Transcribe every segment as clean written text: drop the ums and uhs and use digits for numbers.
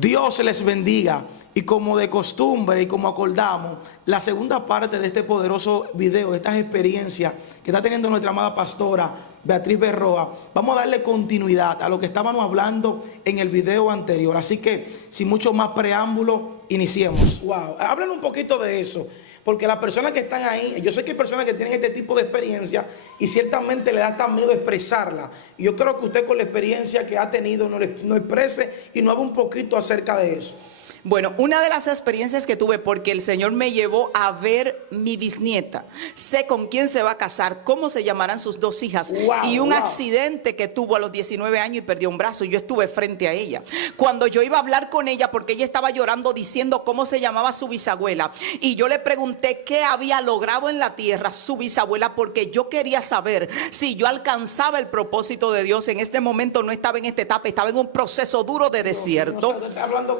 Dios les bendiga. Y como de costumbre y como acordamos, la segunda parte de este poderoso video, de estas experiencias que está teniendo nuestra amada pastora Beatriz Berroa, vamos a darle continuidad a lo que estábamos hablando en el video anterior. Así que, sin mucho más preámbulo, iniciemos. Wow, hablen un poquito de eso. Porque las personas que están ahí, yo sé que hay personas que tienen este tipo de experiencia y ciertamente le da hasta miedo expresarla. Y yo creo que usted con la experiencia que ha tenido no exprese y nos hable un poquito acerca de eso. Bueno, una de las experiencias que tuve, porque el Señor me llevó a ver mi bisnieta, sé con quién se va a casar, cómo se llamarán sus dos hijas, y un accidente que tuvo a los 19 años y perdió un brazo, y yo estuve frente a ella. Cuando yo iba a hablar con ella, porque ella estaba llorando diciendo cómo se llamaba su bisabuela, y yo le pregunté qué había logrado en la tierra su bisabuela, porque yo quería saber si yo alcanzaba el propósito de Dios. En este momento no estaba en esta etapa, estaba en un proceso duro de desierto. Usted está hablando,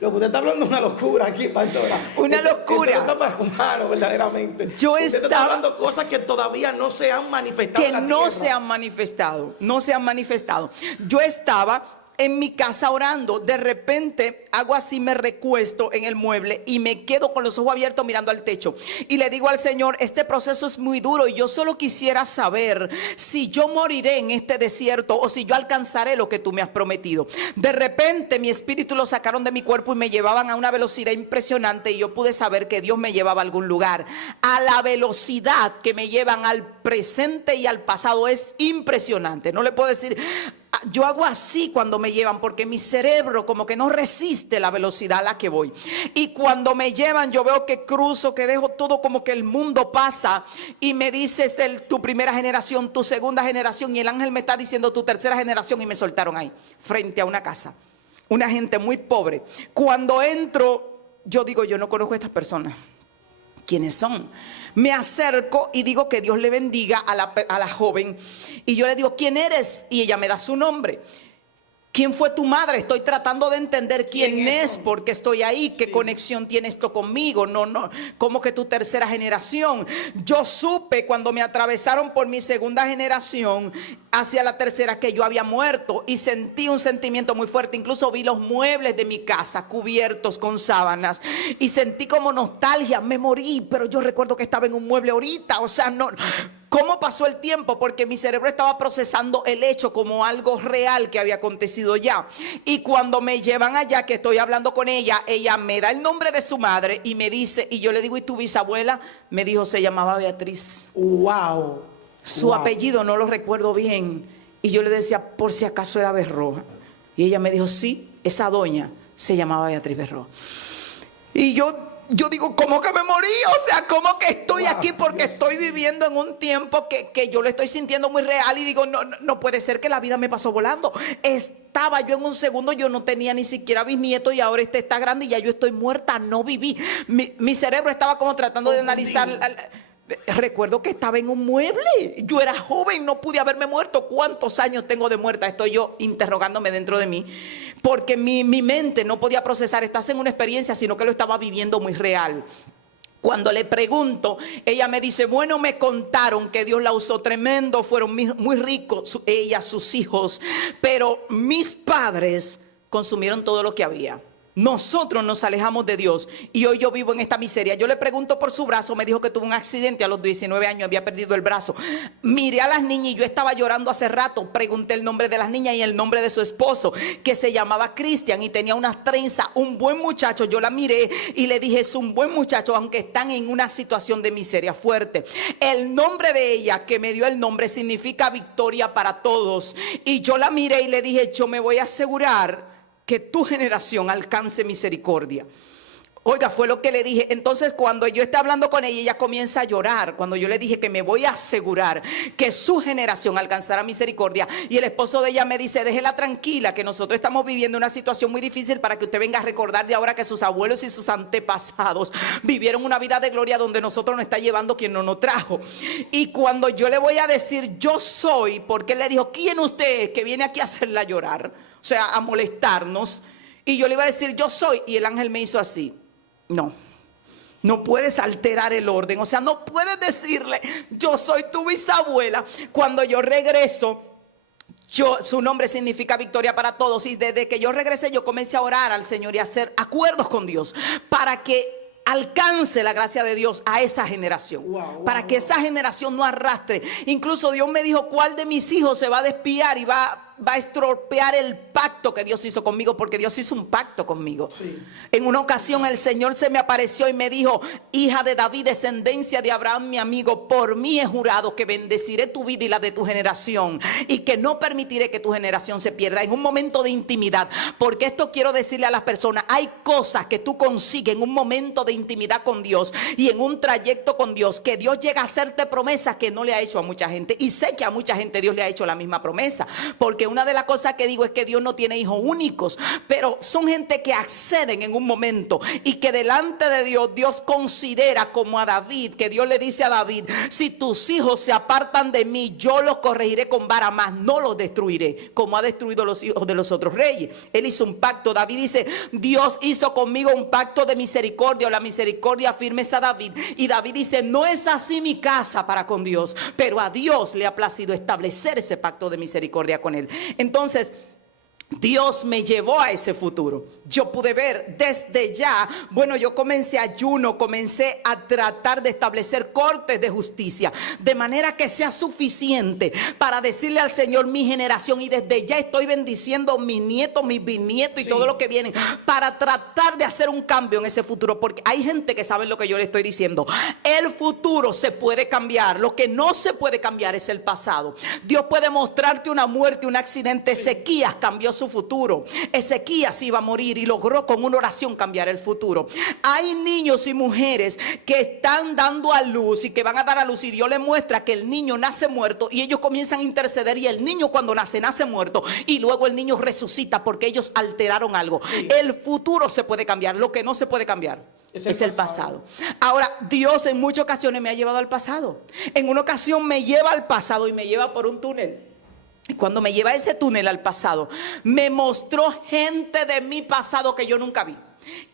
lo que usted está hablando una locura aquí, pastora. Una locura. Esto está para humano, verdaderamente. Usted está hablando cosas que todavía no se han manifestado. Que no se han manifestado, no se han manifestado. Yo estaba en mi casa orando, de repente hago así, me recuesto en el mueble y me quedo con los ojos abiertos mirando al techo y le digo al Señor, este proceso es muy duro y yo solo quisiera saber si yo moriré en este desierto o si yo alcanzaré lo que tú me has prometido. De repente mi espíritu lo sacaron de mi cuerpo y me llevaban a una velocidad impresionante y yo pude saber que Dios me llevaba a algún lugar. A la velocidad que me llevan al presente y al pasado es impresionante. No le puedo decir... Yo hago así cuando me llevan porque mi cerebro como que no resiste la velocidad a la que voy. Y cuando me llevan yo veo que cruzo, que dejo todo, como que el mundo pasa. Y me dice tu primera generación, tu segunda generación. Y el ángel me está diciendo tu tercera generación. Y me soltaron ahí, frente a una casa. Una gente muy pobre. Cuando entro, yo digo, yo no conozco a estas personas. ¿Quiénes son? Me acerco y digo que Dios le bendiga a la joven. Y yo le digo, ¿quién eres? Y ella me da su nombre. ¿Quién fue tu madre? Estoy tratando de entender quién es, porque estoy ahí. ¿Qué conexión tiene esto conmigo? No, ¿cómo que tu tercera generación? Yo supe cuando me atravesaron por mi segunda generación hacia la tercera que yo había muerto y sentí un sentimiento muy fuerte. Incluso vi los muebles de mi casa cubiertos con sábanas y sentí como nostalgia. Me morí, pero yo recuerdo que estaba en un mueble ahorita. O sea, no... ¿Cómo pasó el tiempo? Porque mi cerebro estaba procesando el hecho como algo real que había acontecido ya. Y cuando me llevan allá, que estoy hablando con ella, ella me da el nombre de su madre y me dice, y yo le digo, ¿y tu bisabuela? Me dijo, se llamaba Beatriz. ¡Wow! Su apellido no lo recuerdo bien. Y yo le decía, por si acaso era Berroa. Y ella me dijo, sí, esa doña se llamaba Beatriz Berroa. Y yo digo, ¿cómo que me morí? O sea, ¿cómo que estoy aquí? Porque estoy viviendo en un tiempo que yo lo estoy sintiendo muy real. Y digo, no puede ser que la vida me pasó volando. Estaba yo en un segundo, yo no tenía ni siquiera bisnieto y ahora este está grande y ya yo estoy muerta, no viví. Mi cerebro estaba como tratando de analizar... Recuerdo que estaba en un mueble. Yo era joven, no pude haberme muerto. ¿Cuántos años tengo de muerta? Estoy yo interrogándome dentro de mí. Porque mi mente no podía procesar. Estás en una experiencia, sino que lo estaba viviendo muy real. Cuando le pregunto, ella me dice, bueno, me contaron que Dios la usó tremendo. Fueron muy ricos ella, sus hijos. Pero mis padres consumieron todo lo que había. Nosotros nos alejamos de Dios y hoy yo vivo en esta miseria. Yo le pregunto por su brazo, me dijo que tuvo un accidente a los 19 años, había perdido el brazo. Miré a las niñas y yo estaba llorando hace rato. Pregunté el nombre de las niñas y el nombre de su esposo, que se llamaba Cristian y tenía unas trenzas, un buen muchacho. Yo la miré y le dije, es un buen muchacho, aunque están en una situación de miseria fuerte. El nombre de ella, que me dio el nombre, significa victoria para todos. Y yo la miré y le dije, yo me voy a asegurar que tu generación alcance misericordia. Oiga, fue lo que le dije. Entonces cuando yo estaba hablando con ella, ella comienza a llorar. Cuando yo le dije que me voy a asegurar que su generación alcanzara misericordia. Y el esposo de ella me dice, déjela tranquila, que nosotros estamos viviendo una situación muy difícil para que usted venga a recordar de ahora que sus abuelos y sus antepasados vivieron una vida de gloria donde nosotros nos está llevando quien no nos trajo. Y cuando yo le voy a decir, yo soy, porque él le dijo, ¿quién usted es que viene aquí a hacerla llorar? O sea, a molestarnos. Y yo le iba a decir, yo soy. Y el ángel me hizo así. No puedes alterar el orden. O sea, no puedes decirle, yo soy tu bisabuela. Cuando yo regreso, Su nombre significa victoria para todos. Y desde que yo regresé, yo comencé a orar al Señor y a hacer acuerdos con Dios para que alcance la gracia de Dios a esa generación, para que esa generación no arrastre. Incluso Dios me dijo cuál de mis hijos se va a desviar y va a estropear el pacto que Dios hizo conmigo, porque Dios hizo un pacto conmigo. Sí. En una ocasión el Señor se me apareció y me dijo: hija de David, descendencia de Abraham, mi amigo, por mí he jurado que bendeciré tu vida y la de tu generación, y que no permitiré que tu generación se pierda. En un momento de intimidad, porque esto quiero decirle a las personas: hay cosas que tú consigues en un momento de intimidad con Dios y en un trayecto con Dios, que Dios llega a hacerte promesas que no le ha hecho a mucha gente. Y sé que a mucha gente Dios le ha hecho la misma promesa, porque una de las cosas que digo es que Dios no tiene hijos únicos, pero son gente que acceden en un momento y que delante de Dios, Dios considera, como a David, que Dios le dice a David: si tus hijos se apartan de mí, yo los corregiré con vara, mas no los destruiré, como ha destruido los hijos de los otros reyes. Él hizo un pacto. David dice: Dios hizo conmigo un pacto de misericordia, o la misericordia firme es a David. Y David dice: no es así mi casa para con Dios, pero a Dios le ha placido establecer ese pacto de misericordia con él. Entonces, Dios me llevó a ese futuro. Yo pude ver desde ya, bueno, yo comencé ayuno, comencé a tratar de establecer cortes de justicia, de manera que sea suficiente para decirle al Señor: mi generación, y desde ya estoy bendiciendo mis nietos, mis bisnietos y todo lo que viene, para tratar de hacer un cambio en ese futuro, porque hay gente que sabe lo que yo le estoy diciendo. El futuro se puede cambiar, lo que no se puede cambiar es el pasado. Dios puede mostrarte una muerte, un accidente. Ezequías cambió su futuro. Ezequías iba a morir y logró con una oración cambiar el futuro. Hay niños y mujeres que están dando a luz y que van a dar a luz, y Dios les muestra que el niño nace muerto, y ellos comienzan a interceder, y el niño cuando nace muerto, y luego el niño resucita porque ellos alteraron algo. Sí. El futuro se puede cambiar, lo que no se puede cambiar es el pasado. Ahora, Dios en muchas ocasiones me ha llevado al pasado. En una ocasión me lleva al pasado y me lleva por un túnel. Y cuando me lleva ese túnel al pasado, me mostró gente de mi pasado que yo nunca vi,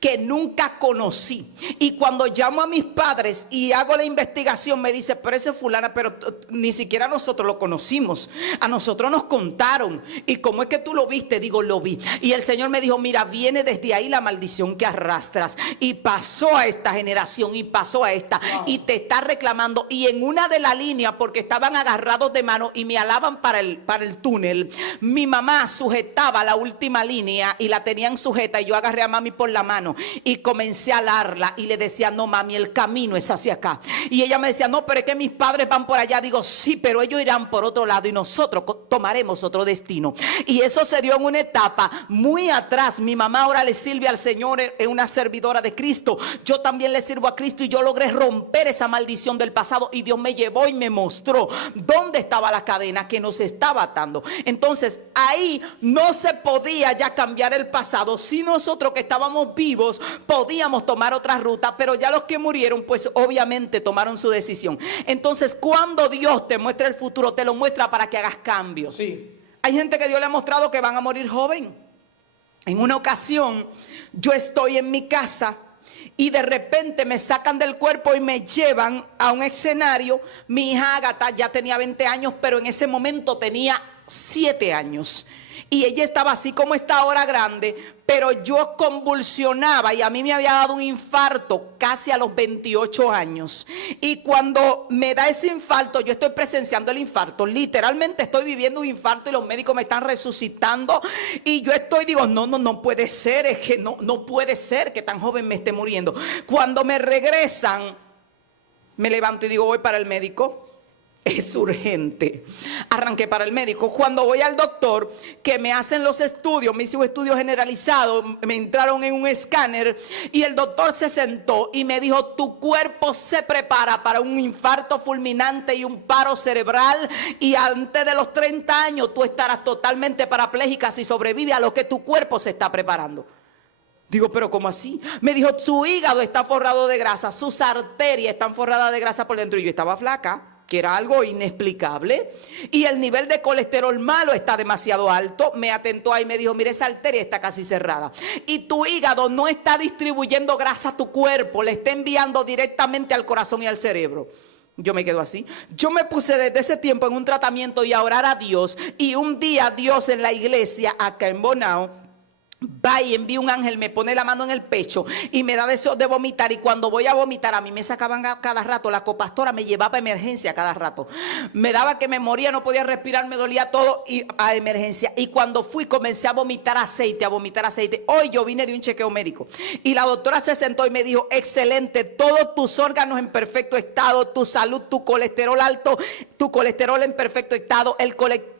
que nunca conocí. Y cuando llamo a mis padres y hago la investigación, me dice: pero ese fulana, pero ni siquiera nosotros lo conocimos, a nosotros nos contaron. ¿Y cómo es que tú lo viste? Digo: lo vi. Y el Señor me dijo: mira, viene desde ahí la maldición que arrastras, y pasó a esta generación y pasó a esta, y te está reclamando. Y en una de las líneas, porque estaban agarrados de mano y me alaban para el túnel, mi mamá sujetaba la última línea y la tenían sujeta, y yo agarré a mami por la mano y comencé a alarla y le decía: no, mami, el camino es hacia acá. Y ella me decía: no, pero es que mis padres van por allá. Digo: sí, pero ellos irán por otro lado y nosotros tomaremos otro destino. Y eso se dio en una etapa muy atrás. Mi mamá ahora le sirve al Señor, es una servidora de Cristo. Yo también le sirvo a Cristo, y yo logré romper esa maldición del pasado, y Dios me llevó y me mostró dónde estaba la cadena que nos estaba atando. Entonces ahí no se podía ya cambiar el pasado. Si nosotros que estábamos vivos podíamos tomar otra ruta, pero ya los que murieron pues obviamente tomaron su decisión. Entonces, cuando Dios te muestra el futuro, te lo muestra para que hagas cambios. Sí. Hay gente que Dios le ha mostrado que van a morir joven. En una ocasión yo estoy en mi casa y de repente me sacan del cuerpo y me llevan a un escenario. Mi hija Ágata ya tenía 20 años, pero en ese momento tenía 7 años. Y ella estaba así como está ahora, grande, pero yo convulsionaba, y a mí me había dado un infarto casi a los 28 años. Y cuando me da ese infarto, yo estoy presenciando el infarto, literalmente estoy viviendo un infarto, y los médicos me están resucitando, y yo digo: no puede ser, es que no puede ser que tan joven me esté muriendo. Cuando me regresan, me levanto y digo: voy para el médico. Es urgente. Arranqué para el médico. Cuando voy al doctor, que me hacen los estudios, me hizo un estudio generalizado, me entraron en un escáner, y el doctor se sentó y me dijo: tu cuerpo se prepara para un infarto fulminante y un paro cerebral, y antes de los 30 años tú estarás totalmente parapléjica si sobrevive a lo que tu cuerpo se está preparando. Digo: pero ¿cómo así? Me dijo: su hígado está forrado de grasa, sus arterias están forradas de grasa por dentro. Y yo estaba flaca, que era algo inexplicable, y el nivel de colesterol malo está demasiado alto. Me atentó ahí y me dijo: mire, esa arteria está casi cerrada, y tu hígado no está distribuyendo grasa a tu cuerpo, le está enviando directamente al corazón y al cerebro. Yo me quedo así. Yo me puse desde ese tiempo en un tratamiento y a orar a Dios. Y un día Dios en la iglesia acá en Bonao va y envía un ángel, me pone la mano en el pecho y me da deseo de vomitar. Y cuando voy a vomitar, a mí me sacaban a cada rato. La copastora me llevaba a emergencia a cada rato. Me daba que me moría, no podía respirar, me dolía todo y a emergencia. Y cuando fui, comencé a vomitar aceite, a vomitar aceite. Hoy yo vine de un chequeo médico y la doctora se sentó y me dijo: excelente, todos tus órganos en perfecto estado, tu salud, tu colesterol alto, tu colesterol en perfecto estado, el colesterol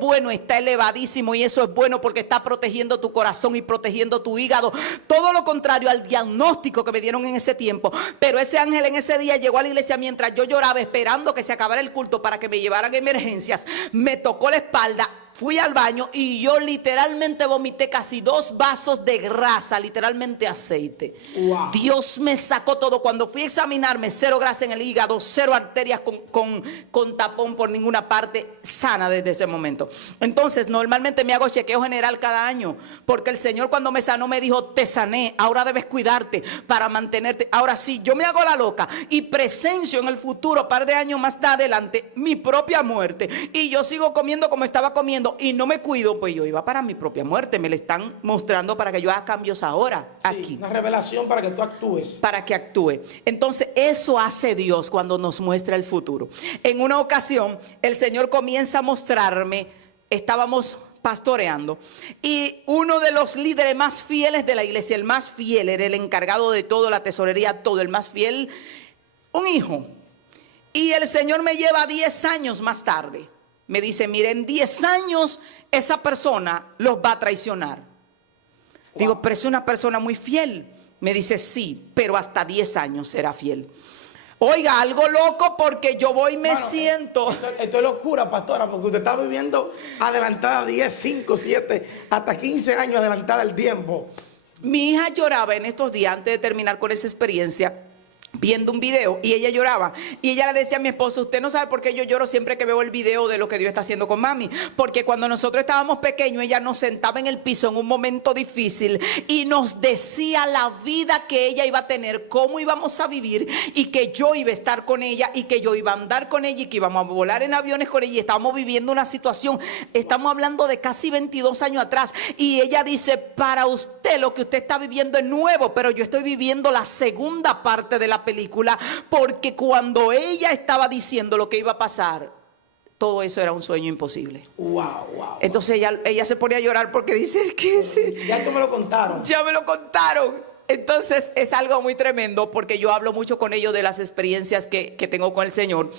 bueno está elevadísimo, y eso es bueno porque está protegiendo tu corazón y protegiendo tu hígado. Todo lo contrario al diagnóstico que me dieron en ese tiempo. Pero ese ángel en ese día llegó a la iglesia mientras yo lloraba esperando que se acabara el culto para que me llevaran a emergencias. Me tocó la espalda. Fui al baño y yo literalmente vomité casi 2 vasos de grasa, literalmente aceite. Wow. Dios me sacó todo. Cuando fui a examinarme, 0 grasa en el hígado, 0 arterias con tapón por ninguna parte, sana desde ese momento. Entonces, normalmente me hago chequeo general cada año, porque el Señor cuando me sanó me dijo: te sané, ahora debes cuidarte para mantenerte. Ahora sí, yo me hago la loca y presencio en el futuro, par de años más adelante, mi propia muerte. Y yo sigo comiendo como estaba comiendo y no me cuido, pues yo iba para mi propia muerte. Me le están mostrando para que yo haga cambios ahora, Sí, aquí. una revelación para que tú actúes. Para que actúe. Entonces eso hace Dios cuando nos muestra el futuro. En una ocasión el Señor comienza a mostrarme, estábamos pastoreando y uno de los líderes más fieles de la iglesia, el más fiel, era el encargado de todo, la tesorería, todo, el más fiel, un hijo. Y el Señor me lleva 10 años más tarde. Me dice: miren, en 10 años esa persona los va a traicionar. Wow. Digo: pero es una persona muy fiel. Me dice: sí, pero hasta 10 años será fiel. Oiga, algo loco, porque yo voy y me siento. Esto es locura, pastora, porque usted está viviendo adelantada 10, 5, 7, hasta 15 años adelantada el tiempo. Mi hija lloraba en estos días antes de terminar con esa experiencia, viendo un video, y ella lloraba y ella le decía a mi esposo: usted no sabe por qué yo lloro siempre que veo el video de lo que Dios está haciendo con mami, porque cuando nosotros estábamos pequeños ella nos sentaba en el piso en un momento difícil y nos decía la vida que ella iba a tener, cómo íbamos a vivir, y que yo iba a estar con ella y que yo iba a andar con ella y que íbamos a volar en aviones con ella. Y estábamos viviendo una situación, estamos hablando de casi 22 años atrás, y ella dice: para usted lo que usted está viviendo es nuevo, pero yo estoy viviendo la segunda parte de la película, porque cuando ella estaba diciendo lo que iba a pasar, todo eso era un sueño imposible. Wow. Entonces ella se ponía a llorar porque dice: que sí, Ya esto me lo contaron. ya me lo contaron. Entonces es algo muy tremendo, porque yo hablo mucho con ellos de las experiencias que tengo con el Señor.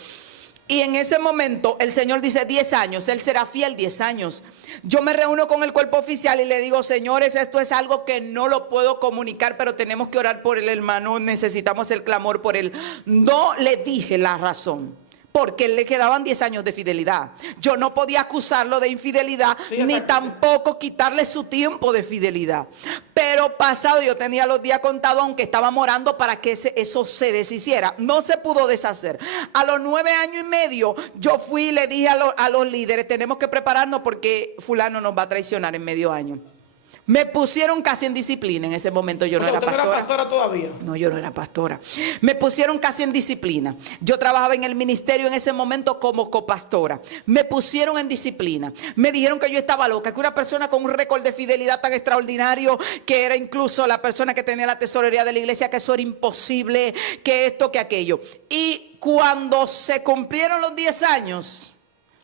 Y en ese momento el Señor dice: 10 años, Él será fiel 10 años. Yo me reúno con el cuerpo oficial y le digo: señores, esto es algo que no lo puedo comunicar, pero tenemos que orar por el hermano, necesitamos el clamor por él. No le dije la razón, porque le quedaban 10 años de fidelidad. Yo no podía acusarlo de infidelidad, ni tampoco quitarle su tiempo de fidelidad. Pero pasado, yo tenía los días contados, aunque estábamos orando para que eso se deshiciera. No se pudo deshacer. A los 9 años y medio, yo fui y le dije a los líderes: tenemos que prepararnos porque fulano nos va a traicionar en medio año. Me pusieron casi en disciplina en ese momento. Yo no era pastora. ¿Usted no era pastora todavía? No, yo no era pastora. Me pusieron casi en disciplina. Yo trabajaba en el ministerio en ese momento como copastora. Me pusieron en disciplina. Me dijeron que yo estaba loca, que una persona con un récord de fidelidad tan extraordinario, que era incluso la persona que tenía la tesorería de la iglesia, que eso era imposible, que esto, que aquello. Y cuando se cumplieron los 10 años,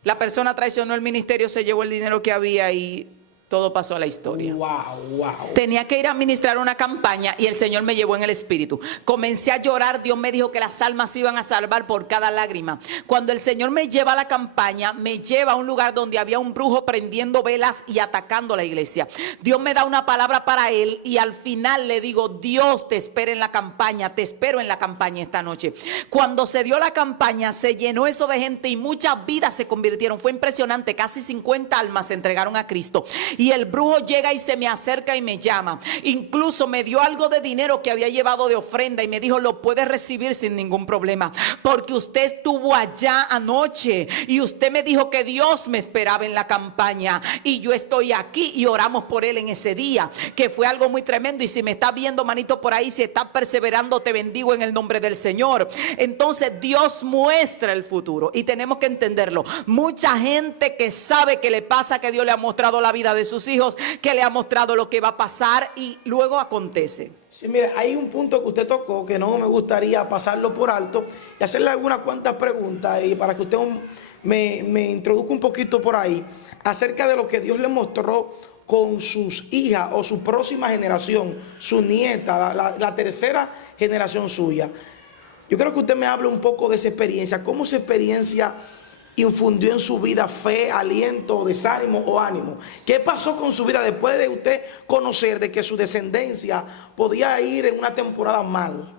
la persona traicionó el ministerio, se llevó el dinero que había y todo pasó a la historia. Wow. Tenía que ir a administrar una campaña y el Señor me llevó en el espíritu. Comencé a llorar. Dios me dijo que las almas se iban a salvar por cada lágrima. Cuando el Señor me lleva a la campaña, me lleva a un lugar donde había un brujo prendiendo velas y atacando la iglesia. Dios me da una palabra para él y al final le digo: Dios te espera en la campaña, te espero en la campaña esta noche. Cuando se dio la campaña, se llenó eso de gente y muchas vidas se convirtieron. Fue impresionante, casi 50 almas se entregaron a Cristo. Y el brujo llega y se me acerca y me llama. Incluso me dio algo de dinero que había llevado de ofrenda y me dijo, lo puede recibir sin ningún problema, porque usted estuvo allá anoche y usted me dijo que Dios me esperaba en la campaña y yo estoy aquí, y oramos por él en ese día, que fue algo muy tremendo. Y si me está viendo, manito, por ahí, si está perseverando, te bendigo en el nombre del Señor. Entonces Dios muestra el futuro y tenemos que entenderlo. Mucha gente que sabe que le pasa, que Dios le ha mostrado la vida de sus hijos, que le ha mostrado lo que va a pasar, y luego acontece. Sí, mire, hay un punto que usted tocó que no me gustaría pasarlo por alto y hacerle algunas cuantas preguntas, y para que usted me introduzca un poquito por ahí acerca de lo que Dios le mostró con sus hijas o su próxima generación, su nieta, la tercera generación suya. Yo creo que usted me hable un poco de esa experiencia, cómo esa experiencia infundió en su vida fe, aliento, desánimo o ánimo. ¿Qué pasó con su vida después de usted conocer de que su descendencia podía ir en una temporada mal?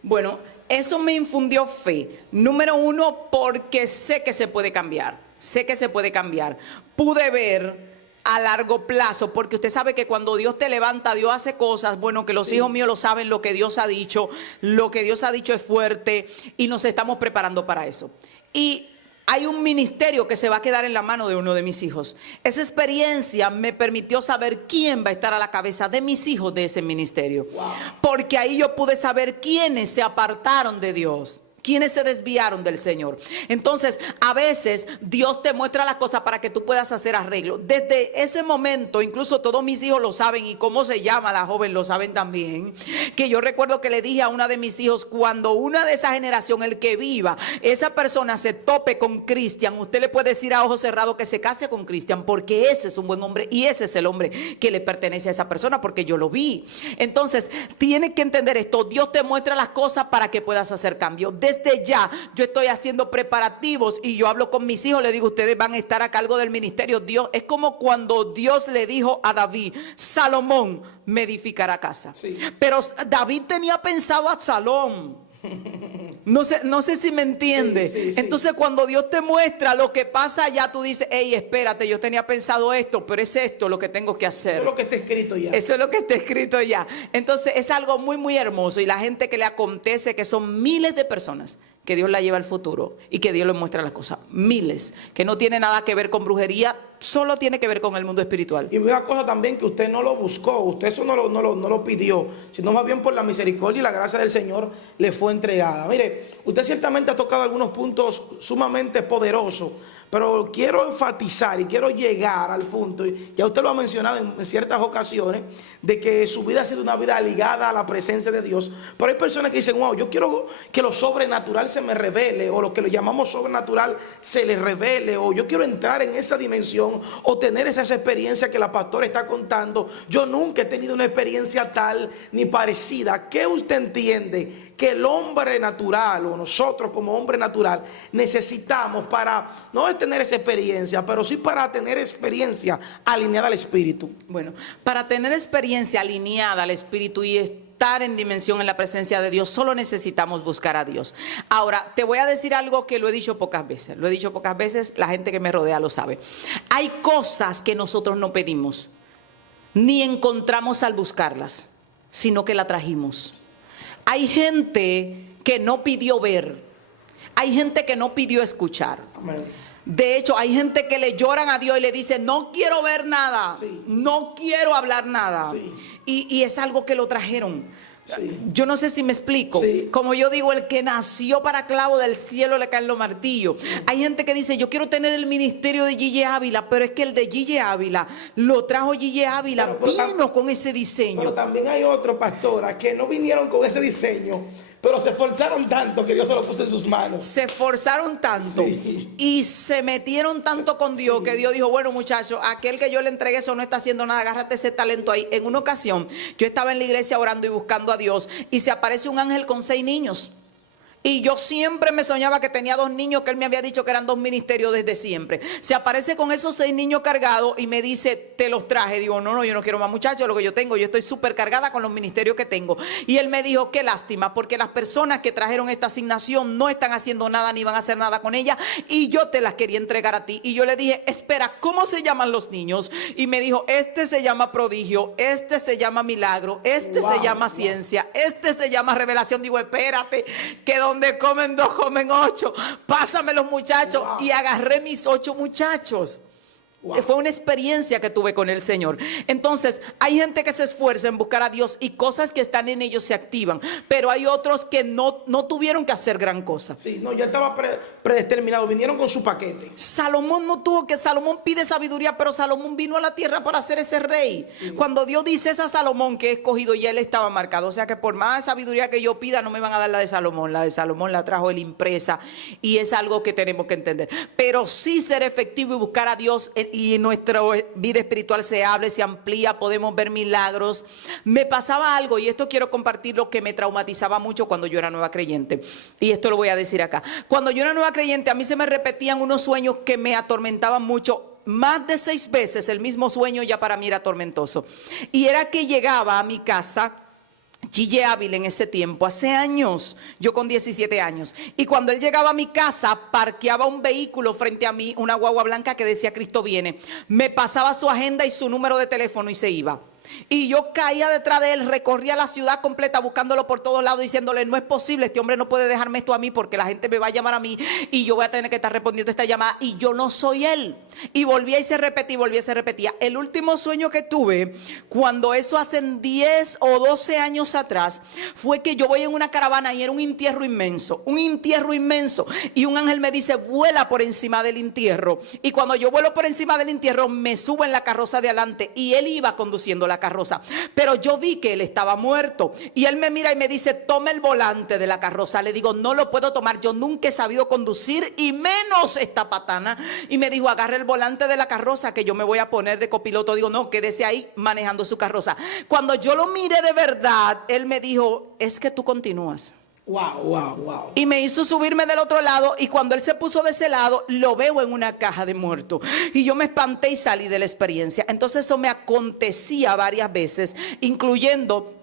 Bueno, eso me infundió fe. Número uno, porque sé que se puede cambiar. Sé que se puede cambiar. Pude ver a largo plazo, porque usted sabe que cuando Dios te levanta, Dios hace cosas, bueno, que los hijos míos lo saben, lo que Dios ha dicho es fuerte, y nos estamos preparando para eso. Y hay un ministerio que se va a quedar en la mano de uno de mis hijos. Esa experiencia me permitió saber quién va a estar a la cabeza de mis hijos de ese ministerio. Wow. Porque ahí yo pude saber quiénes se apartaron de Dios, quienes se desviaron del Señor. Entonces, a veces Dios te muestra las cosas para que tú puedas hacer arreglo. Desde ese momento, incluso todos mis hijos lo saben, y cómo se llama la joven lo saben también, que yo recuerdo que le dije a una de mis hijos, cuando una de esa generación, el que viva, esa persona se tope con Cristian, usted le puede decir a ojos cerrados que se case con Cristian, porque ese es un buen hombre y ese es el hombre que le pertenece a esa persona, porque yo lo vi. Entonces, tienes que entender esto. Dios te muestra las cosas para que puedas hacer cambio. Desde ya yo estoy haciendo preparativos, y yo hablo con mis hijos, le digo, ustedes van a estar a cargo del ministerio. Dios, es como cuando Dios le dijo a David, Salomón me edificará casa. Sí. Pero David tenía pensado a Salomón. No sé si me entiende. Sí. Entonces, cuando Dios te muestra lo que pasa allá, tú dices, hey, espérate, yo tenía pensado esto, pero es esto lo que tengo que hacer. Eso es lo que está escrito ya. Eso es lo que está escrito ya. Entonces, es algo muy, muy hermoso. Y la gente que le acontece, que son miles de personas, que Dios la lleva al futuro y que Dios le muestra las cosas. Miles, que no tiene nada que ver con brujería, solo tiene que ver con el mundo espiritual. Y una cosa también, que usted no lo buscó, usted eso no lo pidió, sino más bien por la misericordia y la gracia del Señor le fue entregada. Mire, usted ciertamente ha tocado algunos puntos sumamente poderosos, pero quiero enfatizar y quiero llegar al punto, y ya usted lo ha mencionado en ciertas ocasiones, de que su vida ha sido una vida ligada a la presencia de Dios. Pero hay personas que dicen, wow, yo quiero que lo sobrenatural se me revele, o lo que le llamamos sobrenatural se le revele, o yo quiero entrar en esa dimensión o tener esa experiencia que la pastora está contando. Yo nunca he tenido una experiencia tal ni parecida. ¿Qué usted entiende que el hombre natural, o nosotros como hombre natural, necesitamos para no tener esa experiencia, pero sí para tener experiencia alineada al Espíritu? Bueno, para tener experiencia alineada al Espíritu y estar en dimensión en la presencia de Dios, solo necesitamos buscar a Dios. Ahora, te voy a decir algo que lo he dicho pocas veces, la gente que me rodea lo sabe. Hay cosas que nosotros no pedimos, ni encontramos al buscarlas, sino que la trajimos. Hay gente que no pidió ver, hay gente que no pidió escuchar. Amén. De hecho, hay gente que le lloran a Dios y le dicen, no quiero ver nada, sí, no quiero hablar nada. Sí. Y es algo que lo trajeron. Sí. Yo no sé si me explico. Sí. Como yo digo, el que nació para clavo del cielo le caen los martillos. Sí. Hay gente que dice, yo quiero tener el ministerio de Gille Ávila, pero es que el de Gille Ávila lo trajo Gille Ávila, vino con ese diseño. Pero también hay otros pastores que no vinieron con ese diseño, pero se esforzaron tanto que Dios se lo puso en sus manos. Se esforzaron tanto, sí, y se metieron tanto con Dios, sí, que Dios dijo, bueno, muchachos, aquel que yo le entregué eso no está haciendo nada, agárrate ese talento ahí. En una ocasión, yo estaba en la iglesia orando y buscando a Dios, y se aparece un ángel con 6 niños. Y yo siempre me soñaba que tenía 2 niños, que él me había dicho que eran 2 ministerios desde siempre. Se aparece con esos 6 niños cargados y me dice, te los traje. Digo, no, yo no quiero más muchachos, lo que yo tengo, yo estoy súper cargada con los ministerios que tengo. Y él me dijo, qué lástima, porque las personas que trajeron esta asignación no están haciendo nada ni van a hacer nada con ella, y yo te las quería entregar a ti. Y yo le dije, espera, ¿cómo se llaman los niños? Y me dijo, este se llama prodigio, este se llama milagro, este se llama ciencia, este se llama revelación. Digo, espérate, que donde comen 2, comen 8. Pásame los muchachos. Y agarré mis 8 muchachos. Fue una experiencia que tuve con el Señor. Entonces, hay gente que se esfuerza en buscar a Dios y cosas que están en ellos se activan. Pero hay otros que no tuvieron que hacer gran cosa. Sí, no, ya estaba predeterminado. Vinieron con su paquete. Salomón no tuvo que. Salomón pide sabiduría, pero Salomón vino a la tierra para ser ese rey. Sí. Cuando Dios dice es a Salomón que he escogido, ya él estaba marcado. O sea que por más sabiduría que yo pida, no me van a dar la de Salomón. La de Salomón la trajo él impresa. Y es algo que tenemos que entender. Pero sí ser efectivo y buscar a Dios y nuestra vida espiritual se abre, se amplía, podemos ver milagros. Me pasaba algo, y esto quiero compartir, lo que me traumatizaba mucho cuando yo era nueva creyente. Y esto lo voy a decir acá. Cuando yo era nueva creyente, a mí se me repetían unos sueños que me atormentaban mucho. Más de 6 veces el mismo sueño ya para mí era tormentoso. Y era que llegaba a mi casa Gille Ávila en ese tiempo, hace años, yo con 17 años. Y cuando él llegaba a mi casa, parqueaba un vehículo frente a mí, una guagua blanca que decía Cristo viene. Me pasaba su agenda y su número de teléfono y se iba. Y yo caía detrás de él, recorría la ciudad completa buscándolo por todos lados, diciéndole, no es posible, este hombre no puede dejarme esto a mí porque la gente me va a llamar a mí y yo voy a tener que estar respondiendo esta llamada y yo no soy él. Y volvía y se repetía, y volvía y se repetía. El último sueño que tuve, cuando eso hace 10 o 12 años atrás, fue que yo voy en una caravana y era un entierro inmenso, y un ángel me dice, vuela por encima del entierro. Y cuando yo vuelo por encima del entierro, me subo en la carroza de adelante y él iba conduciendo la carroza, pero yo vi que él estaba muerto y él me mira y me dice, toma el volante de la carroza. Le digo, no lo puedo tomar, yo nunca he sabido conducir y menos esta patana. Y me dijo, agarra el volante de la carroza que yo me voy a poner de copiloto. Digo, no, quédese ahí manejando su carroza. Cuando yo lo miré de verdad, él me dijo, es que tú continúas. Wow. Y me hizo subirme del otro lado, y cuando él se puso de ese lado, lo veo en una caja de muertos. Y yo me espanté y salí de la experiencia. Entonces eso me acontecía varias veces, incluyendo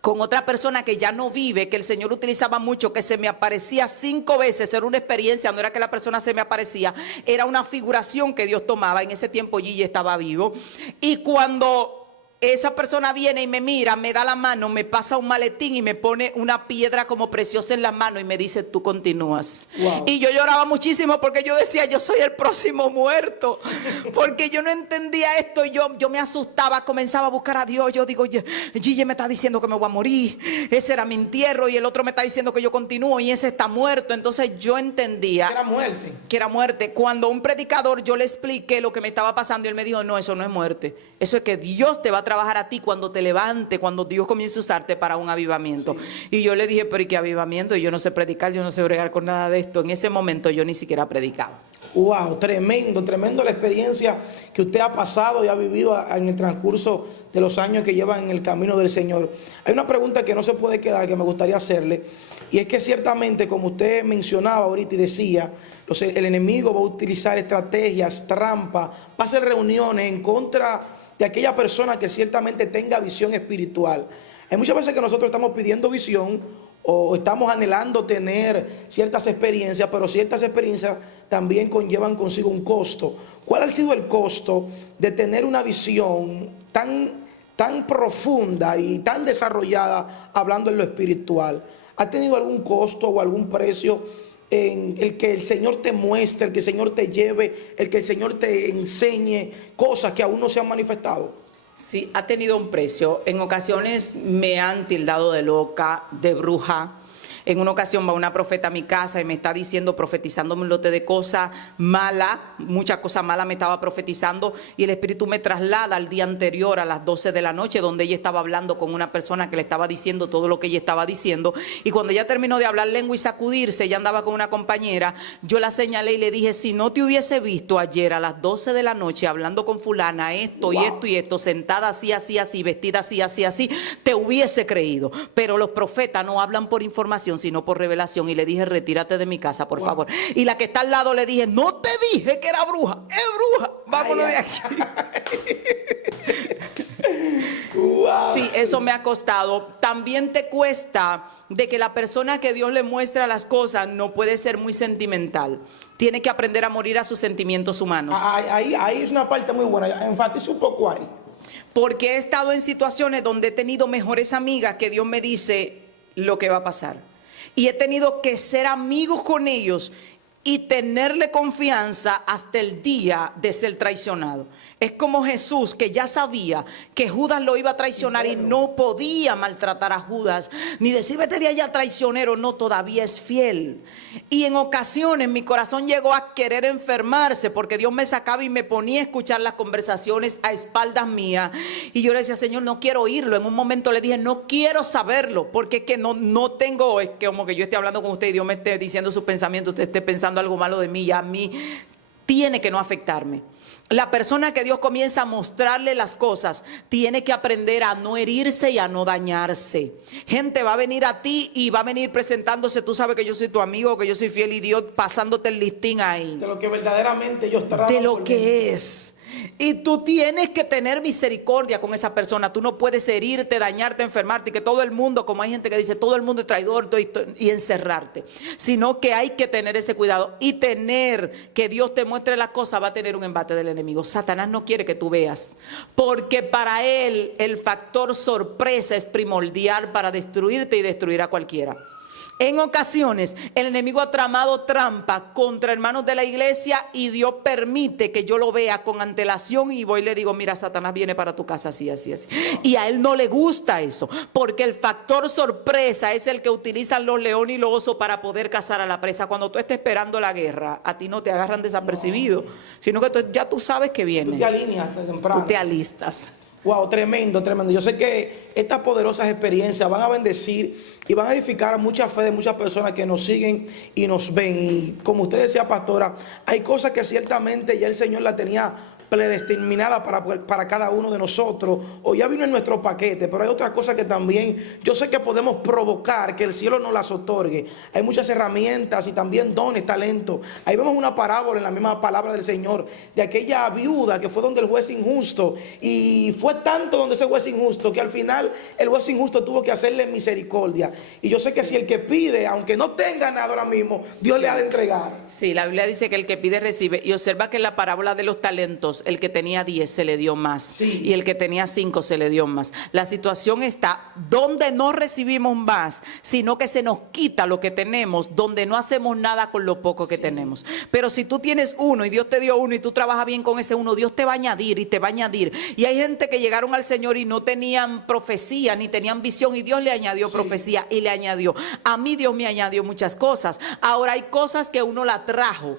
con otra persona que ya no vive, que el Señor utilizaba mucho, que se me aparecía 5 veces. Era una experiencia, no era que la persona se me aparecía, era una figuración que Dios tomaba. En ese tiempo Gille estaba vivo. Y cuando esa persona viene y me mira, me da la mano, me pasa un maletín y me pone una piedra como preciosa en la mano y me dice, tú continúas. Y yo lloraba muchísimo porque yo decía, yo soy el próximo muerto, porque yo no entendía esto. Y yo me asustaba, comenzaba a buscar a Dios. Yo digo, Gille me está diciendo que me voy a morir, ese era mi entierro, y el otro me está diciendo que yo continúo y ese está muerto. Entonces yo entendía que era muerte. Cuando un predicador, yo le expliqué lo que me estaba pasando y él me dijo, no, eso no es muerte, eso es que Dios te va a trabajar a ti cuando te levante, cuando Dios comience a usarte para un avivamiento. Sí. Y yo le dije, pero ¿y qué avivamiento? Yo no sé predicar, yo no sé bregar con nada de esto. En ese momento yo ni siquiera predicaba. Wow, tremendo la experiencia que usted ha pasado y ha vivido en el transcurso de los años que lleva en el camino del Señor. Hay una pregunta que no se puede quedar, que me gustaría hacerle, y es que ciertamente, como usted mencionaba ahorita y decía, el enemigo va a utilizar estrategias, trampas, va a hacer reuniones en contra de aquella persona que ciertamente tenga visión espiritual. Hay muchas veces que nosotros estamos pidiendo visión o estamos anhelando tener ciertas experiencias, pero ciertas experiencias también conllevan consigo un costo. ¿Cuál ha sido el costo de tener una visión tan profunda y tan desarrollada hablando en lo espiritual? ¿Ha tenido algún costo o algún precio en el que el Señor te muestre, el que el Señor te lleve, el que el Señor te enseñe cosas que aún no se han manifestado? Sí, ha tenido un precio. En ocasiones me han tildado de loca, de bruja. En una ocasión va una profeta a mi casa y me está diciendo, profetizándome un lote de cosas malas, muchas cosas malas me estaba profetizando, y el Espíritu me traslada al día anterior a las 12 de la noche, donde ella estaba hablando con una persona que le estaba diciendo todo lo que ella estaba diciendo. Y cuando ella terminó de hablar lengua y sacudirse, ella andaba con una compañera, yo la señalé y le dije, si no te hubiese visto ayer a las 12 de la noche hablando con fulana, esto y esto y esto, sentada así, así, así, vestida así, así, así, te hubiese creído. Pero los profetas no hablan por información, información, sino por revelación. Y le dije, retírate de mi casa, por favor. Y la que está al lado le dije, no te dije que era bruja, es bruja. Vámonos de aquí. Wow. Sí, eso me ha costado. También te cuesta de que la persona que Dios le muestra las cosas no puede ser muy sentimental. Tiene que aprender a morir a sus sentimientos humanos. Ahí es una parte muy buena. Enfatizo un poco ahí. Porque he estado en situaciones donde he tenido mejores amigas que Dios me dice lo que va a pasar. Y he tenido que ser amigos con ellos y tenerle confianza hasta el día de ser traicionado. Es como Jesús, que ya sabía que Judas lo iba a traicionar y no podía maltratar a Judas, ni decir vete de allá traicionero. No, todavía es fiel. Y en ocasiones mi corazón llegó a querer enfermarse, porque Dios me sacaba y me ponía a escuchar las conversaciones a espaldas mías. Y yo le decía, Señor, no quiero oírlo. En un momento le dije, no quiero saberlo, porque es que no tengo, es que como que yo esté hablando con usted y Dios me esté diciendo sus pensamientos, usted esté pensando algo malo de mí, y a mí tiene que no afectarme. La persona que Dios comienza a mostrarle las cosas tiene que aprender a no herirse y a no dañarse. Gente va a venir a ti y va a venir presentándose, tú sabes que yo soy tu amigo, que yo soy fiel, y Dios pasándote el listín ahí. De lo que verdaderamente ellos tratan. De lo que es. Y tú tienes que tener misericordia con esa persona. Tú no puedes herirte, dañarte, enfermarte, y que todo el mundo, como hay gente que dice, todo el mundo es traidor, y encerrarte. Sino que hay que tener ese cuidado y tener que Dios te muestre las cosas. Va a tener un embate del enemigo. Satanás no quiere que tú veas, porque para él el factor sorpresa es primordial para destruirte y destruir a cualquiera. En ocasiones el enemigo ha tramado trampa contra hermanos de la iglesia y Dios permite que yo lo vea con antelación, y voy y le digo, mira, Satanás viene para tu casa así, así, así. Y a él no le gusta eso, porque el factor sorpresa es el que utilizan los leones y los osos para poder cazar a la presa. Cuando tú estés esperando la guerra, a ti no te agarran desapercibido, sino que ya tú sabes que viene. Tú te alineas temprano. Tú te alistas. Wow, tremendo, tremendo. Yo sé que estas poderosas experiencias van a bendecir y van a edificar mucha fe de muchas personas que nos siguen y nos ven. Y como usted decía, pastora, hay cosas que ciertamente ya el Señor la tenía predestinada para cada uno de nosotros, o ya vino en nuestro paquete, pero hay otras cosas que también yo sé que podemos provocar que el cielo nos las otorgue. Hay muchas herramientas y también dones, talentos. Ahí vemos una parábola en la misma palabra del Señor de aquella viuda que fue donde el juez injusto, y fue tanto donde ese juez injusto que al final el juez injusto tuvo que hacerle misericordia. Y yo sé que si el que pide, aunque no tenga nada ahora mismo, Dios le ha de entregar. Sí, la Biblia dice que el que pide recibe, y observa que en la parábola de los talentos, el que tenía 10 se le dio más, sí, y el que tenía 5 se le dio más. La situación está donde no recibimos más, sino que se nos quita lo que tenemos, donde no hacemos nada con lo poco que tenemos. Pero si tú tienes uno y Dios te dio uno y tú trabajas bien con ese uno, Dios te va a añadir y te va a añadir. Y hay gente que llegaron al Señor y no tenían profecía ni tenían visión, y Dios le añadió profecía y le añadió. A mí Dios me añadió muchas cosas. Ahora hay cosas que uno la trajo,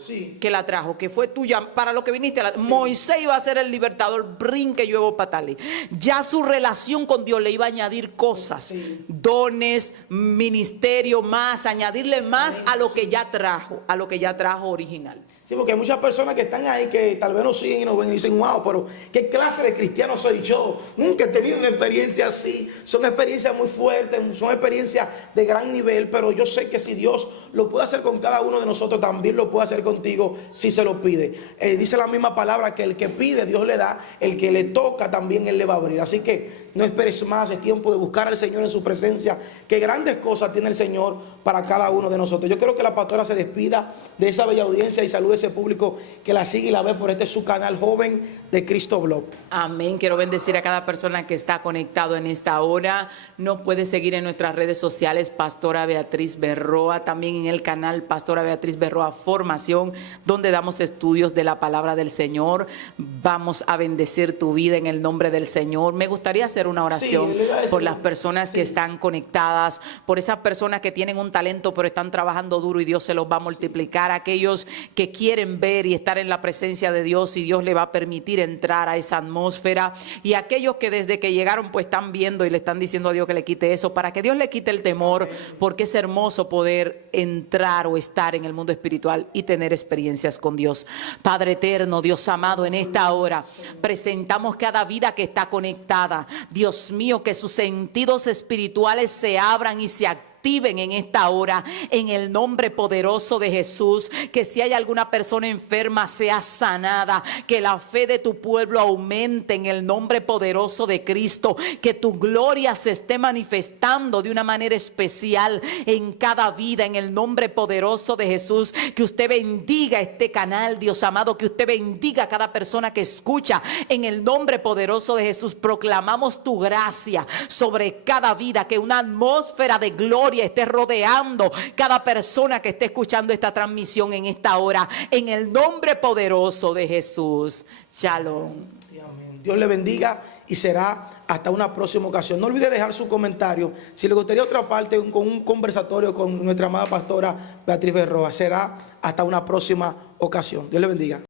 que fue tuya para lo que viniste. Moisés iba a ser el libertador, brinque, lluevo, patale. Ya su relación con Dios le iba a añadir cosas, dones, ministerio, más, añadirle más a lo que ya trajo, original. Sí, porque hay muchas personas que están ahí que tal vez nos siguen y nos ven y dicen, wow, pero ¿qué clase de cristiano soy yo? Nunca he tenido una experiencia así. Son experiencias muy fuertes, son experiencias de gran nivel, pero yo sé que si Dios lo puede hacer con cada uno de nosotros, también lo puede hacer contigo si se lo pide. Dice la misma palabra que el que pide, Dios le da, el que le toca, también Él le va a abrir. Así que no esperes más, es tiempo de buscar al Señor en su presencia, que grandes cosas tiene el Señor para cada uno de nosotros. Yo quiero que la pastora se despida de esa bella audiencia y salude a ese público que la sigue y la ve por este su canal joven de Cristo Blog. Amén. Quiero bendecir a cada persona que está conectado en esta hora. Nos puede seguir en nuestras redes sociales, Pastora Beatriz Berroa, también en el canal Pastora Beatriz Berroa Formación, donde damos estudios de la palabra del Señor. Vamos a bendecir tu vida en el nombre del Señor. Me gustaría hacer una oración por las personas que están conectadas, por esas personas que tienen un talento pero están trabajando duro y Dios se los va a multiplicar. Aquellos que quieren ver y estar en la presencia de Dios y Dios le va a permitir entrar a esa atmósfera, y aquellos que desde que llegaron pues están viendo y le están diciendo a Dios que le quite eso, para que Dios le quite el temor, porque es hermoso poder entrar o estar en el mundo espiritual y tener experiencias con Dios. Padre eterno, Dios amado, en esta hora presentamos cada vida que está conectada. Dios mío, que sus sentidos espirituales se abran y se activen activen en esta hora, en el nombre poderoso de Jesús. Que si hay alguna persona enferma, sea sanada. Que la fe de tu pueblo aumente en el nombre poderoso de Cristo. Que tu gloria se esté manifestando de una manera especial en cada vida, en el nombre poderoso de Jesús. Que usted bendiga este canal, Dios amado, que usted bendiga a cada persona que escucha. En el nombre poderoso de Jesús proclamamos tu gracia sobre cada vida, que una atmósfera de gloria esté rodeando cada persona que esté escuchando esta transmisión en esta hora, en el nombre poderoso de Jesús. Shalom. Amén. Dios le bendiga y será hasta una próxima ocasión. No olvide dejar su comentario. Si le gustaría otra parte, con un conversatorio con nuestra amada pastora Beatriz Berroa, será hasta una próxima ocasión. Dios le bendiga.